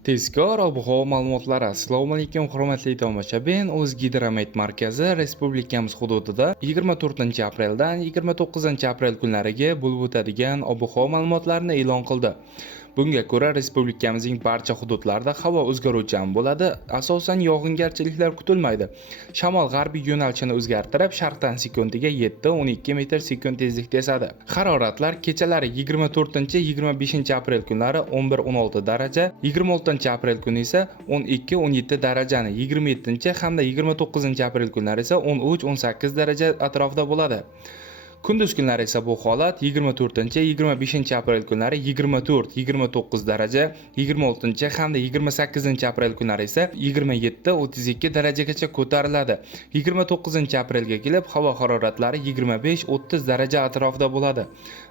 Tezkor ob-havo ma'lumotlari. Assalomu alaykum hurmatli tomoshabin. O'zgidromet markazi respublikamiz hududida 24-apreldan 29-aprel kunlariga bo'lib o'tadigan ob-havo ma'lumotlarini e'lon qildi. Bunga ko'ra respublikamizning barcha hududlarida havo o'zgaruvchan bo'ladi. Asosan yog'ingarchiliklar kutilmaydi. Shamol g'arbiy yo'nalishini o'zgartirib, sharqdan sekundiga 7-12 metr sekund tezlikda esadi. Haroratlar kechalari 24-25 aprel kunlari 11-16 daraja, 26-aprel kuni esa 12-17 darajani, 27 hamda 29-aprel kunlari esa 13-18 daraja atrofida bo'ladi. Kunduz kunlari esa bu holat 24-25 aprel kunlari 24-29 daraja, 26 hamda 28-aprel kunlari esa 27-32 darajagacha ko'tariladi. 29-aprelga kelib havo haroratlari 25-30 daraja atrofida bo'ladi.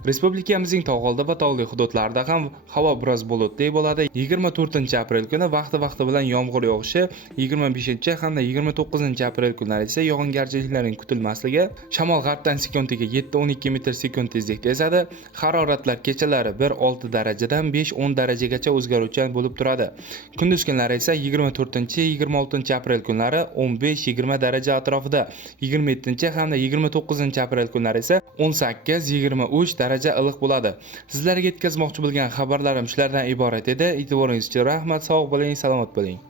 Respublikamizning tog'oldi va tog'li hududlarida ham havo biroz bulutli bo'ladi. 24-aprel kuni vaqti bilan yomg'ir yog'ishi, 25 hamda 29-aprel kunlari esa yog'ingarchiliklarning kutilmasligi, shamol g'arbdan sekundiga 7-12 metr sekund tezlikda esadi. Haroratlar kechalari 1-6 darajadan 5-10 darajagacha o'zgaruvchan bo'lib turadi. Kunduz kunlari esa 24-26 aprel kunlari 15-20 daraja atrofida, 27 hamda 29-aprel kunlari esa 18-23 daraja iliq bo'ladi. Sizlarga yetkazmoqchi bo'lgan xabarlarim shulardan iborat edi. E'tiboringiz uchun rahmat, sog' bo'ling, salomat bo'ling.